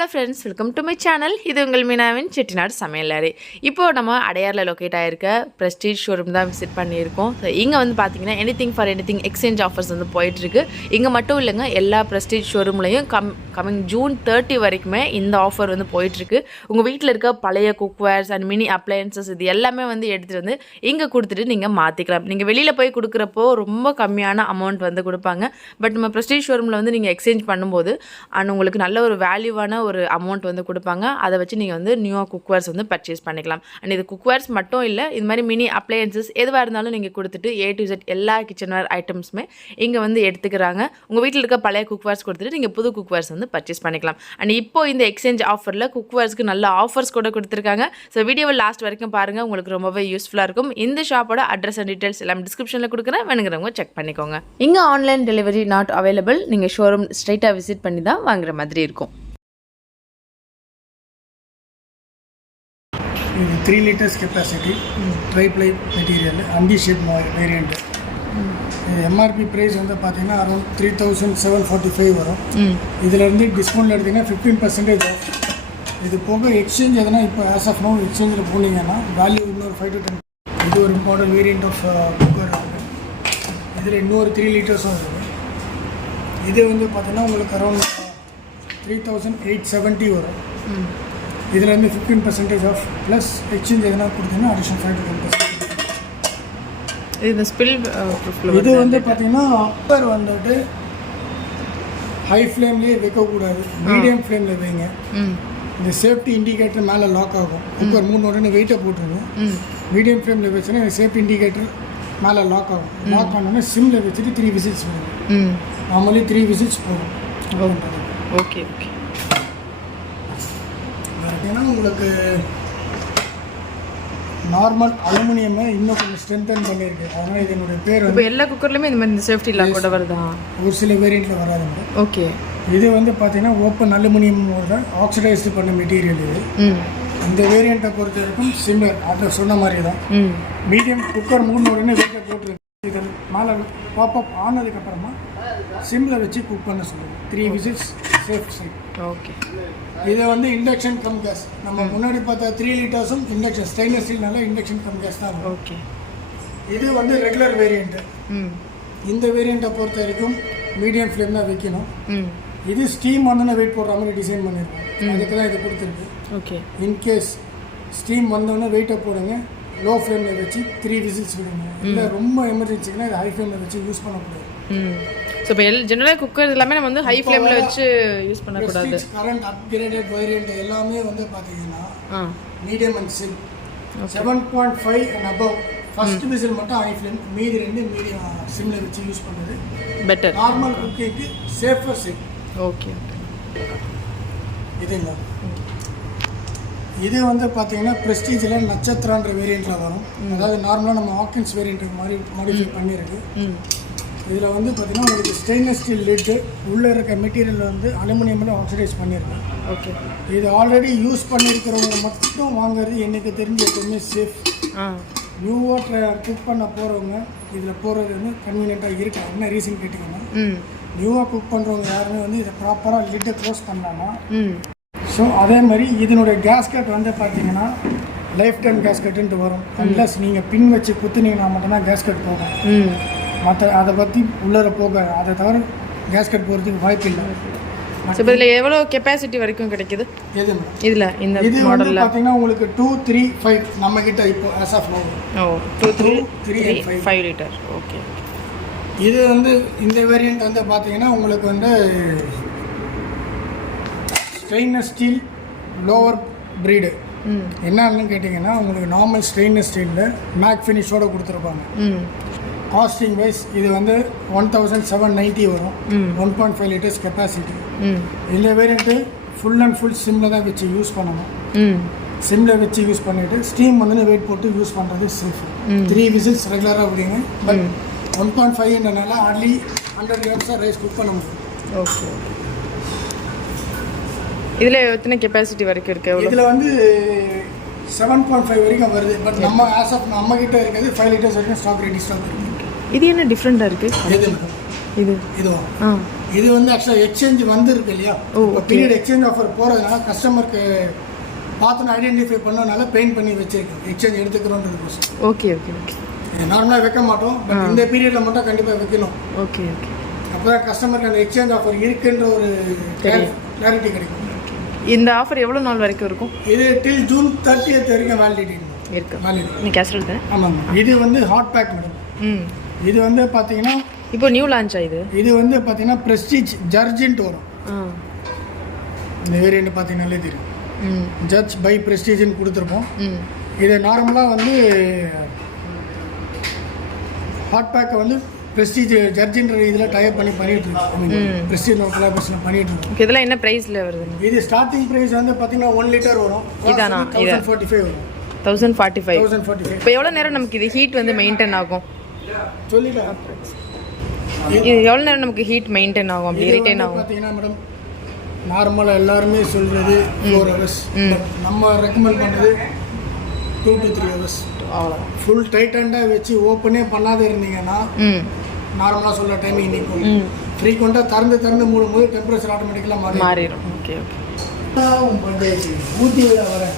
Hello friends, welcome to my channel. இது உங்கள் மீனாவின் செட்டிநாடு சமையலறை. இப்போது நம்ம அடையாரில் லொக்கேட் ஆகிருக்க ப்ரெஸ்டீஜ் ஷோரூம் தான் விசிட் பண்ணியிருக்கோம். ஸோ இங்கே வந்து பார்த்தீங்கன்னா anything for anything exchange offers வந்து போயிட்டுருக்கு. இங்கே மட்டும் இல்லைங்க, எல்லா ப்ரெஸ்டீஜ் ஷோரூம்லையும் கமிங் ஜூன் 30 வரைக்குமே இந்த ஆஃபர் வந்து போயிட்டுருக்கு. உங்கள் வீட்டில் இருக்க பழைய குக்வேர்ஸ் அண்ட் மினி அப்ளையன்சஸ் இது எல்லாமே வந்து எடுத்துகிட்டு வந்து இங்கே கொடுத்துட்டு நீங்கள் மாற்றிக்கலாம். நீங்கள் வெளியில் போய் கொடுக்குறப்போ ரொம்ப கம்மியான அமௌண்ட் வந்து கொடுப்பாங்க. பட் நம்ம ப்ரெஸ்டீஜ் ஷோரூமில் வந்து நீங்கள் எக்ஸ்சேஞ்ச் பண்ணும்போது அண்ட் உங்களுக்கு நல்ல ஒரு வேல்யூவான ஒரு அமௌண்ட் வந்து கொடுப்பாங்க. அதை வச்சு நீங்கள் வந்து நியூ குக்வேர்ஸ் வந்து பர்ச்சேஸ் பண்ணிக்கலாம். அண்ட் இது குக்வேர்ஸ் மட்டும் இல்லை, இது மாதிரி மினி அப்ளையன்சஸ் எதுவாக இருந்தாலும் நீங்கள் கொடுத்துட்டு A to Z எல்லா கிச்சன்வேர் ஐட்டம்ஸுமே இங்கே வந்து எடுத்துக்கிறாங்க. உங்கள் வீட்டில் இருக்க பழைய குக்வேர்ஸ் கொடுத்துட்டு நீங்கள் புது குக்வேர்ஸ் வந்து பர்ச்சேஸ் பண்ணிக்கலாம். அண்ட் இப்போ இந்த எக்ஸ்சேஞ்ச் ஆஃபரில் குக்வேர்ஸ்க்கு நல்ல ஆஃபர்ஸ் கூட கொடுத்துருக்காங்க. ஸோ வீடியோவை லாஸ்ட் வரைக்கும் பாருங்கள், உங்களுக்கு ரொம்பவே யூஸ்ஃபுல்லாக இருக்கும். இந்த ஷாப்போட அட்ரஸ் அண்ட் டீட்டெயில்ஸ் எல்லாம் டிஸ்கிரிப்ஷனில் கொடுக்குறேன், வேணுங்கிறவங்க செக் பண்ணிக்கோங்க. இங்கே ஆன்லைன் டெலிவரி நாட் அவைலபிள். நீங்கள் ஷோரூம் ஸ்ட்ரைட்டாக விசிட் பண்ணி தான் வாங்குற மாதிரி இருக்கும். இது 3 liters கெப்பாசிட்டி, ட்ரைப்ளை மெட்டீரியல், அம்பி ஷேப் வேரியண்ட். எம்ஆர்பி ப்ரைஸ் வந்து பார்த்தீங்கன்னா அரௌண்ட் 3745 வரும். இதிலேருந்து டிஸ்கவுண்ட் எடுத்திங்கன்னா 15% ஆஃப். இது போக எக்ஸ்சேஞ்ச் எதுனா இப்போ ஆஸ் ஆஃப் நோ எக்ஸ்சேஞ்சில் போனீங்கன்னா வேல்யூ இன்னொரு 5 to 10. இது ஒரு மாடல் வேரியண்ட் ஆஃப் குக்கர் இருக்குது. இதில் இன்னொரு 3 liters-ம் இருக்குது. இது வந்து பார்த்தீங்கன்னா உங்களுக்கு அரௌண்ட் 3870 வரும். இதில் வந்து 15% ஆஃப் ப்ளஸ் எக்ஸ்சேஞ்ச் எதனா கொடுத்தீங்கன்னா அடிஷனல் 5 to 10%. இது ஸ்பில் இது வந்து பார்த்தீங்கன்னா குக்கர் வந்துட்டு ஹை ஃப்ளேம்லேயே வைக்கக்கூடாது, மீடியம் ஃப்ளேமில் வைங்க. இந்த சேஃப்டி இண்டிகேட்டர் மேலே லாக் ஆகும். குக்கர் மூணு உடனே வெயிட்டை போட்டுருங்க. மீடியம் ஃப்ளேமில் வச்சுன்னா இந்த சேஃப்டி இண்டிகேட்டர் மேலே லாக் ஆகும். லாக் ஆனோன்னா சிம்மில் வச்சுட்டு 3 விசில்ஸ் போகும். நார்மலி 3 விசில்ஸ் போகும். Okay okay. ஏன்னா உங்களுக்கு நார்மல் அலுமினியமை இன்னும் கொஞ்சம் ஸ்ட்ரென்தன் பண்ணியிருக்கு. அதனால் இதனுடைய பேர் வந்து எல்லா குக்கர்லையுமே இந்த மாதிரி இந்த சேஃப்டி லாக் கூட வருதா? ஒரு சில வேரியண்ட்டில் வராதுங்க. ஓகே. இது வந்து பார்த்தீங்கன்னா ஓப்பன் அலுமினியமோட ஆக்சிடைஸ்டு பண்ண மெட்டீரியல் இது. இந்த வேரியண்ட்டை பொறுத்த வரைக்கும் சிமிலர், அதை சொன்ன மாதிரி தான். மீடியம் குக்கர் மூணு உடனே வெயிட்டை போட்டுருக்கு. இது மேலே பாப்அப் ஆனதுக்கப்புறமா சிம்மில் வச்சு குக் பண்ண சொல்லுங்கள். 3 விசில்ஸ் சேஃப் சைட். ஓகே. இது வந்து இண்டக்ஷன் கம் கேஸ். நம்ம முன்னாடி பார்த்தா 3 liters-ம் இண்டக்ஷன் ஸ்டெயின்லெஸ் ஸ்டீல்னால இண்டக்ஷன் கம் கேஸ் தான். ஓகே. இது வந்து ரெகுலர் வேரியண்ட்டு. இந்த வேரியண்ட்டை பொறுத்த வரைக்கும் மீடியம் ஃப்ளேம் தான் வைக்கணும். இது ஸ்டீம் வந்தோன்னே வெயிட் போடுற மாதிரி டிசைன் பண்ணியிருக்கோம். அதுக்கு தான் இது கொடுத்துருக்கு. ஓகே. இன்கேஸ் ஸ்டீம் வந்தோடனே வெயிட்டை போடுங்க, லோ ஃப்ளேமில் வச்சு 3 விசில்ஸ் விடுங்க. இல்லை ரொம்ப எமர்ஜென்சிக்குன்னா இது ஹை ஃப்ளேமில் வச்சு யூஸ் பண்ணக்கூடாது. ஸோ இப்போ ஜெனரலாக குக்கர் எல்லாமே நம்ம வந்து ஹை ஃப்ளேமில் வச்சு யூஸ் பண்ணக்கூடாது. கரண்ட் அப்கிரேடட் வேரியண்ட் எல்லாமே வந்து பார்த்தீங்கன்னா medium and sim 7.5 and above. First whistle மட்டும் ஹை ஃப்ளேம், மீதி 2 மீடியம் சிம்மில் வச்சு யூஸ் பண்ணுறது பெட்டர். நார்மல் குக்கிங்க்கு சேஃபர் சிம். ஓகே. இதுங்களா, இது வந்து பார்த்தீங்கன்னா ப்ரெஸ்டீஜில் நட்சத்திரன்ற வேரியண்ட்டில் வரும். அதாவது நார்மலாக நம்ம ஹாக்கின்ஸ் வேரியண்ட்டுக்கு மாதிரி மாடிஃபை பண்ணியிருக்கு. இதில் வந்து பார்த்தீங்கன்னா உங்களுக்கு ஸ்டெயின்லெஸ் ஸ்டீல் லிட்டு, உள்ளே இருக்க மெட்டீரியல் வந்து அலுமினியமில் ஆக்சிடைஸ் பண்ணியிருக்கேன். ஓகே. இது ஆல்ரெடி யூஸ் பண்ணியிருக்கிறவங்க மட்டும் வாங்குறது எனக்கு தெரிஞ்சு எப்பவுமே சேஃப். நியூவாக குக் பண்ண போகிறவங்க இதில் போகிறது வந்து கன்வீனியண்ட்டாக இருக்குது. என்ன ரீசன் கேட்டிங்கன்னா, நியூவாக குக் பண்ணுறவங்க யாருமே வந்து இதை ப்ராப்பராக லிட்டை க்ளோஸ் பண்ணலாமா. ஸோ அதே மாதிரி இதனுடைய கேஸ்கட் வந்து பார்த்தீங்கன்னா லைஃப் டைம் கேஸ்கட்டுன்ட்டு வரும். ப்ளஸ் நீங்கள் பின் வச்சு குத்துனீங்கன்னா மட்டும்தான் கேஸ்கட் போகும். மற்ற அதை பற்றி உள்ளே போக, அதை தவிர கேஸ்கட் போகிறதுக்கு வாய்ப்பு இல்லை. ஸோ இதில் எவ்வளோ கெப்பாசிட்டி வரைக்கும் கிடைக்குது? எது இதில் இந்த இது வந்து பார்த்தீங்கன்னா உங்களுக்கு 2, 3, 5 நம்ம கிட்ட இப்போ as of now. 2, 3, 5 litre. Okay. இது வந்து இந்த வேரியண்ட் வந்து பார்த்தீங்கன்னா உங்களுக்கு வந்து ஸ்டெயின்லெஸ் ஸ்டீல் லோவர் ப்ரீடு. என்னன்னு கேட்டிங்கன்னா உங்களுக்கு நார்மல் ஸ்டெயின்லெஸ் ஸ்டீலில் மேக் ஃபினிஷோடு கொடுத்துருப்பாங்க. காஸ்டிங் வைஸ் இது வந்து 1790 வரும். 1.5 liters கெப்பாசிட்டி. இந்த வேரியண்ட்டு ஃபுல் அண்ட் ஃபுல் சிம்மில் தான் வச்சு யூஸ் பண்ணணும். சிம்மில் வச்சு யூஸ் பண்ணிவிட்டு ஸ்டீம் வந்து வெயிட் போட்டு யூஸ் பண்ணுறது சேஃப். 3 விசில்ஸ் ரெகுலராக அப்படிங்க. பட் 1.5ன்றனால ஹார்ட்லி 100 grams ரைஸ் குக் பண்ண முடியும். ஓகே. இதில் எத்தனை கெப்பாசிட்டி வரைக்கும் இருக்குது? இதில் வந்து 7.5 வரைக்கும் வருது. பட் நம்ம ஆஸ் ஆஃப் நம்ம கிட்ட இருக்கிறது 5 liters வரைக்கும் ஸ்டாக் ரெடி ஸ்டாக் இருக்குது. இது என்ன டிஃப்ரெண்ட்டாக இருக்குது? இது இது இதுவா இது வந்து ஆக்சுவலாக எக்ஸ்சேஞ்ச் வந்துருக்கு இல்லையா, இப்போ பீரியட் எக்ஸ்சேஞ்ச் ஆஃபர் போகிறதுனால கஸ்டமருக்கு பார்த்து ஐடென்டிஃபை பண்ணனால பெயிண்ட் பண்ணி வச்சிருக்கோம் எக்ஸ்சேஞ்ச் எடுத்துக்கிறோன்றதுக்கோசம். Okay okay okay. நார்மலாக வைக்க மாட்டோம், பட் இந்த பீரியடில் மட்டும் கண்டிப்பாக வைக்கணும். Okay okay. அப்போ தான் கஸ்டமருக்கு அந்த எக்ஸ்சேஞ்ச் ஆஃபர் இருக்குன்ற ஒரு கிளாரிட்டி கிடைக்கும். இந்த ஆஃபர் எவ்வளோ நாள் வரைக்கும் இருக்கும்? இது டில் ஜூன் 30th வரைக்கும் வேலிடிட்டி இருக்கு. வேலிடிட்டி. நீங்கள் கேஷ் தானே? ஆமாங்க. இது வந்து ஹாட் பேக் மேடம். இது வந்து பார்த்தீங்கன்னா இப்போ நியூ லான்ச் ஆகுது. இது வந்து பார்த்தீங்கன்னா ப்ரெஸ்டீஜ் ஜர்ஜின்ட்டு வரும். இந்த வேரியண்ட் பார்த்தீங்கன்னாலே தெரியும். ஜட்ஜ் பை ப்ரெஸ்டீஜ்னு கொடுத்துருப்போம். இது நார்மலாக வந்து ஹாட் பேக்கை வந்து ப்ரெஸ்டீஜ் ஜர்ஜின்ற இதில் டைப் பண்ணி பண்ணிட்டு இருக்கோம். ப்ரெஸ்டீஜ் கொலாபரேஷன் பண்ணிட்டு இருக்கோம். இதெல்லாம் என்ன ப்ரைஸில் வருது? இது ஸ்டார்டிங் ப்ரைஸ் வந்து பார்த்தீங்கன்னா 1 லிட்டர் வரும். இதானா? 1045 வரும். 1045. இப்போ எவ்வளோ நேரம் நமக்கு இது ஹீட் வந்து மெயின்டைன் ஆகும்? சொல்லிட்டேன். இது எவ்வளோ நேரம் நமக்கு ஹீட் மெயின்டைன் ஆகும், அப்படி ரிட்டைன் ஆகும்? பார்த்தீங்கன்னா மேடம் நார்மலாக எல்லாருமே சொல்கிறது 4 hours. நம்ம ரெக்கமெண்ட் பண்ணுறது 2 to 3 hours. ஃபுல் டைட்டண்டாக வச்சு ஓப்பனே பண்ணாத இருந்தீங்கன்னா நார்மலாக சொல்கிற டைமிங் நிற்கும். ஃப்ரீக்வெண்ட்டாக திறந்து மூடும்போது டெம்பரேச்சர் ஆட்டோமேட்டிக்கலாக மாறிடும். Okay okay. ஊற்றி விட வரேன்.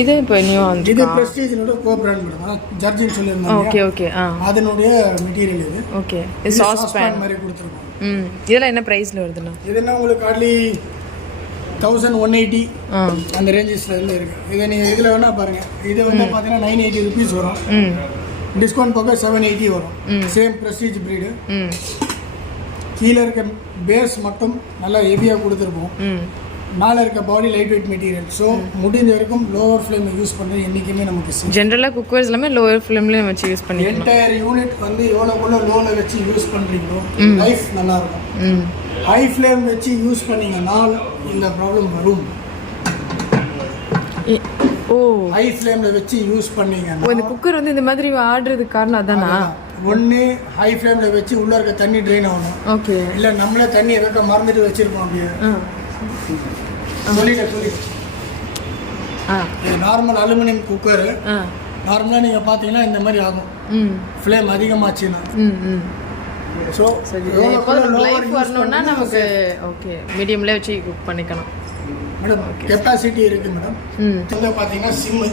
இது இப்போ நியூ வந்து இது ப்ரெஸ்டீஜ்னோட கோ பிராண்ட் மேடம். ஜர்ஜின் சொல்லியிருந்தாங்க. Okay okay. அதனுடைய மெட்டீரியல் இது. ஓகே. இது சாஸ் பேன் மாதிரி கொடுத்துருக்கோம். இதெல்லாம் என்ன ப்ரைஸில் வருதுண்ணா? இதுனா உங்களுக்கு ஹார்ட்லி 1180 அந்த ரேஞ்சஸில் இருந்து இருக்குது. இதை நீங்கள் இதில் வேணால் பாருங்கள். இது வந்து பார்த்தீங்கன்னா 980 rupees வரும். டிஸ்கவுண்ட் போக 780 வரும். சேம் ப்ரெஸ்டீஜ் ப்ரீடு. கீழே இருக்க பேஸ் மட்டும் நல்லா ஹெவியாக கொடுத்துருப்போம். மேலே இருக்க body light weight material. So முடிஞ்ச வரைக்கும் லோவர் ஃப்ளேம் யூஸ் பண்ணுறது என்றைக்குமே நமக்கு ஜென்ரலாக குக்கர்ஸ் எல்லாமே லோவர் ஃப்ளேம்லேயே வச்சு யூஸ் பண்ணி என்டையர் யூனிட் வந்து எவ்வளோக்குள்ள லோவில் வச்சு யூஸ் பண்ணுறீங்களோ லைஃப் நல்லாயிருக்கும். ஹை ஃப்ளேம் வச்சு யூஸ் பண்ணிங்கன்னா இந்த ப்ராப்ளம் வரும். ஹை ஃப்ளேமில் வச்சு யூஸ் பண்ணீங்கன்னா இந்த குக்கர் வந்து இந்த மாதிரி ஆடுறதுக்கு காரணம் அதானா? ஒன்று ஹை ஃப்ளேமில் வச்சு உள்ளே இருக்க தண்ணி ட்ரெயின் ஆகணும். ஓகே. இல்லை நம்மளே தண்ணியை வைக்க மறந்துட்டு வச்சுருப்போம். அப்படியே சொல்லிட்டு நார்மல் அலுமினியம் குக்கரு நார்மலாக நீங்கள் பார்த்தீங்கன்னா இந்த மாதிரி ஆகும். ஃப்ளேம் அதிகமாச்சுன்னா. ஸோ லைஃப் வரணும்னா நமக்கு ஓகே மீடியம்ல வச்சு குக் பண்ணிக்கணும் மேடம். கெப்பாசிட்டி இருக்குது மேடம். வந்து பார்த்தீங்கன்னா சிம்மு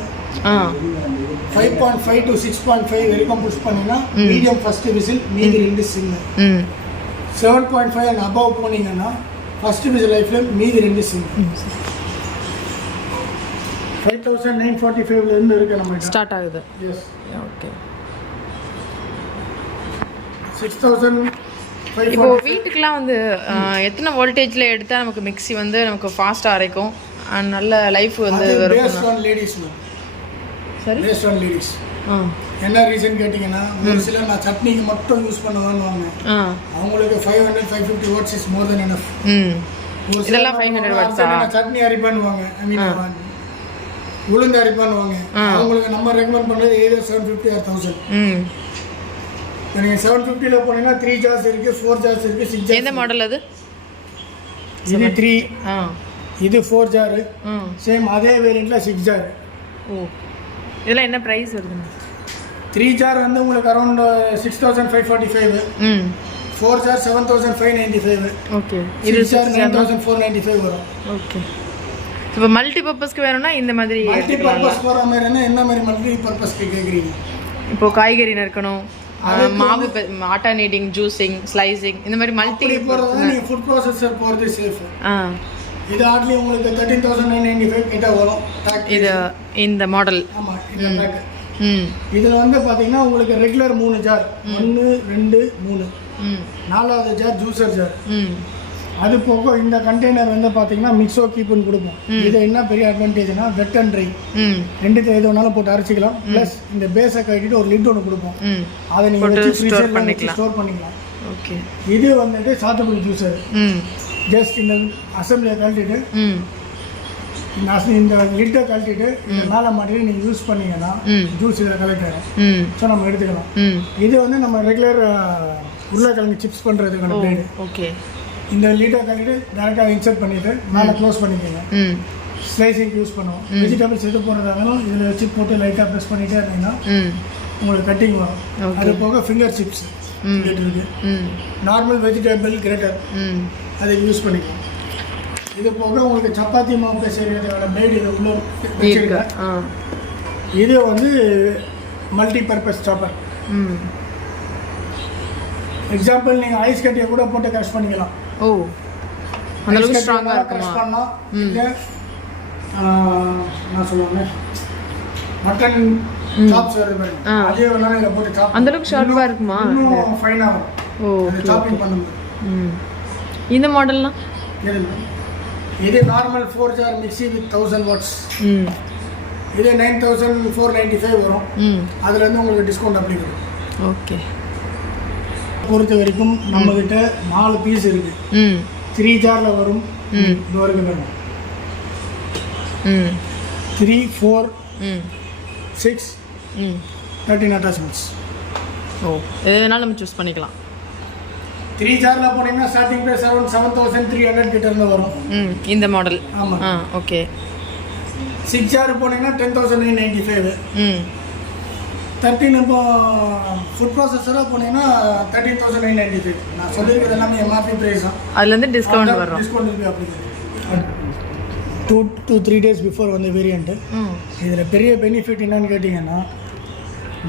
5.5 to 6.5 வரைக்கும் புஷ் பண்ணிங்கன்னா மீடியம் ஃபர்ஸ்ட் விசில், மீதி 2 சிம்மு. 7.5 அண்ட் அபவ் போனீங்கன்னா ஃபர்ஸ்ட் விசில் லைஃப் ஃப்ளேம், மீதி 2 சிம்மு. 5945 இருந்து இருக்கு நம்ம ஸ்டார்ட் ஆகுது. எஸ். ஓகே. 6500. இப்போ வீட்டுக்குலாம் வந்து எத்தனை வோல்டேஜில் எடுத்தால் நமக்கு மிக்ஸி வந்து நமக்கு ஃபாஸ்ட்டாக அரைக்கும், நல்ல லைஃப் வந்து வரும்? Based on ladies ma'am. சரி, பேஸ்ட் ஆன் லேடிஸ். என்ன ரீசன் கேட்டிங்கன்னா, ஒரு சிலர் நான் சட்னிக்கு மட்டும் யூஸ் பண்ணுவேன்னு வாங்க, அவங்களுக்கு 500-550 watts is more then enough. இதெல்லாம் 500 watts. சட்னி அரைப்பானுவாங்க, ஐ மீன் உளுந்து அரைப்பானுவாங்க, அவங்களுக்கு நம்ம ரெக்கமெண்ட் பண்ணுறது ஏதோ 750 or 1000. நீங்கள் 750ல் போனீங்கன்னா 3 jars இருக்குது, 4 jars இருக்குது, 6 jars. எந்த மாடல் அது? இது 3, இது 4 jar. சேம் அதே வேரியண்ட்டில் 6 jar. ஓ, இதெல்லாம் என்ன ப்ரைஸ் வருதுங்க? 3 jar வந்து உங்களுக்கு அரௌண்ட் 6545. 4 jar 7595. ஓகே. இது 9495 வரும். ஓகே. இப்போ மல்டி பர்பஸ்க்கு வேணும்னா இந்த மாதிரி மல்டி பர்பஸ் போகிற மாதிரினா என்ன மாதிரி மல்டி பர்பஸ்க்கு கேட்குறீங்க? இப்போ காய்கறி நறுக்கணும், மாவு ஆட்டா நீடிங், ஜூஸிங், ஸ்லைசிங், இந்த மாதிரி மல்டி போகிறது நீங்கள் ஃபுட் ப்ராசஸர் போகிறது சேஃப். இது ஆட்லி உங்களுக்கு 13,995 கிட்ட வரும். இது இந்த மாடல். ஆமாம், இந்த பேக். இதில் வந்து பார்த்தீங்கன்னா உங்களுக்கு ரெகுலர் 3 ஜார், 1 2 3, 4வது ஜார் ஜூஸர் ஜார். அது போக இந்த கண்டெய்னர் வந்து பார்த்தீங்கன்னா மிக்ஸோ கீப்புன்னு கொடுப்போம். இது என்ன பெரிய அட்வான்டேஜ்னா வெட் அண்ட் ட்ரை ரெண்டுத்தை எது வேணாலும் போட்டு அரைச்சிக்கலாம். ப்ளஸ் இந்த பேஸை கட்டிட்டு ஒரு லிட் ஒன்று கொடுப்போம், அதை நீங்கள் வச்சு ஸ்டோர் பண்ணிக்கலாம். ஓகே. இது வந்துட்டு சாத்துக்குடி ஜூஸர். ஜஸ்ட் இந்த அசம்பிளியை கழட்டிட்டு இந்த லிட்டை கழட்டிட்டு இந்த மேலே மாட்டிட்டு நீங்கள் யூஸ் பண்ணீங்கன்னா ஜூஸ் இதில் கலெக்ட் ஆகும். ஸோ நம்ம எடுத்துக்கலாம். இது வந்து நம்ம ரெகுலர் உருளைக்கிழங்கு சிப்ஸ் பண்ணுறதுக்கான பிளேடு. ஓகே. இந்த லிட்டை கழட்டிட்டு டேரெக்டாக இன்சர்ட் பண்ணிவிட்டு மேலே க்ளோஸ் பண்ணிக்கோங்க. ஸ்லைசிங் யூஸ் பண்ணுவோம். வெஜிடபிள்ஸ் எது போடுறதாலும் இதில் வச்சு போட்டு லைட்டாக ப்ரெஸ் பண்ணிகிட்டே இருந்தீங்கன்னா உங்களுக்கு கட்டிங் வரும். அது போக ஃபிங்கர் சிப்ஸ் கிரேட்டர் இருக்குது. ம் நார்மல் வெஜிடபிள் கிரேட்டர் ம் அதை யூஸ் பண்ணிக்கலாம். இது போக உங்களுக்கு சப்பாத்தி மாவு பிசைறதுக்கான பிளேடு இது உள்ள இருக்கு வச்சிருக்கேன். ஆ இது வந்து மல்டி பர்பஸ் சாப்பர். ம் எக்ஸாம்பிள் நீங்கள் ஐஸ் கட்டியை கூட போட்டு கஷ் பண்ணிக்கலாம். ஓ அந்த அளவுக்கு ஸ்ட்ராங்காக கஷ் இருக்குமா? பண்ணலாம். இல்லை நான் சொல்லுவேன் மட்டன் சாப்ஸ் வருது பாருங்க. அதே வேணாலும் இதில் போட்டு சாப் அந்த அளவுக்கு ஷார்ப்பாக இருக்குமா? இன்னும் ஃபைனாகும். ஓ சாப்பிங் பண்ணும்போது. ம் இந்த மாடல்லாம் இது normal 4 jar mixie with 1000 watts. ம் இது 9495 வரும். ம் அதுலேருந்து உங்களுக்கு டிஸ்கவுண்ட் அப்ளை வரும். ஓகே பொறுத்த வரைக்கும் நம்மக்கிட்ட 4 பீஸ் இருக்குது. ம் 3 ஜாரில் வரும். ம் இது வரைக்கும் ம் 3, 4, ம் 6, ம் 13 அட்டாச்மெண்ட்ஸ். ஓ எதுனாலும் நம்ம சூஸ் பண்ணிக்கலாம். 3 ஜாரில் போனீங்கன்னா ஸ்டார்டிங் ப்ரைஸ் அரௌண்ட் 7300 கிட்ட இருந்து வரும். ம் இந்த மாடல் ஆமாம். ஆ ஓகே 6 ஜார் போனீங்கன்னா 10995. ம் 13 இப்போ ஃபுட் ப்ராசஸராக போனீங்கன்னா 13995. நான் சொல்லியிருக்கிறது எல்லாமே எம்ஆர்பி ப்ரைஸ் தான். அதுலேருந்து டிஸ்கவுண்ட் வரும். டிஸ்கவுண்ட் இருக்குது அப்படி 2 to 3 days பிஃபோர் வந்து வேரியண்ட்டு. ம் இதில் பெரிய பெனிஃபிட் என்னன்னு கேட்டிங்கன்னா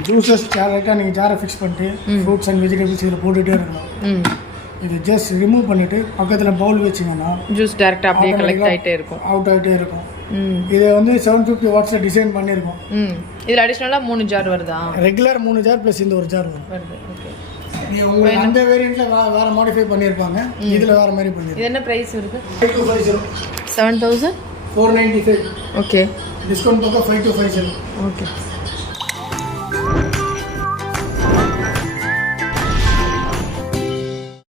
ஜூஸஸ் டேரெக்டாக நீங்கள் ஜாரை ஃபிக்ஸ் பண்ணிட்டு ஃப்ரூட்ஸ் அண்ட் வெஜிடபிள்ஸ் இதில் போட்டுகிட்டே இருக்கலாம். ம் இது ஜஸ்ட் ரிமூவ் பண்ணிவிட்டு பக்கத்தில் பவுல் வச்சிங்கன்னா ஜூஸ் டேரெக்டாக அப்படியே கலெக்ட் ஆகிட்டே இருக்கும். அவுட் ஆகிட்டே இருக்கும். ம் இதை வந்து 750 வாட்ஸில் டிசைன் பண்ணியிருக்கோம். ம் இதில் அடிஷ்னலாக 3 ஜார் வருதா? ரெகுலர் 3 ஜார் ப்ளஸ் இந்த ஒரு ஜார் வரும். வருது ஓகே. நீங்கள் உங்களுக்கு அந்த வேரியண்ட்டில் வேறு மாடிஃபை பண்ணியிருப்பாங்க. இதில் வேறு மாதிரி பண்ணியிருப்பாங்க. இது என்ன ப்ரைஸ் வருது? 5250. 7000 495. ஓகே டிஸ்கவுண்ட் பக்கம் 5250. ஓகே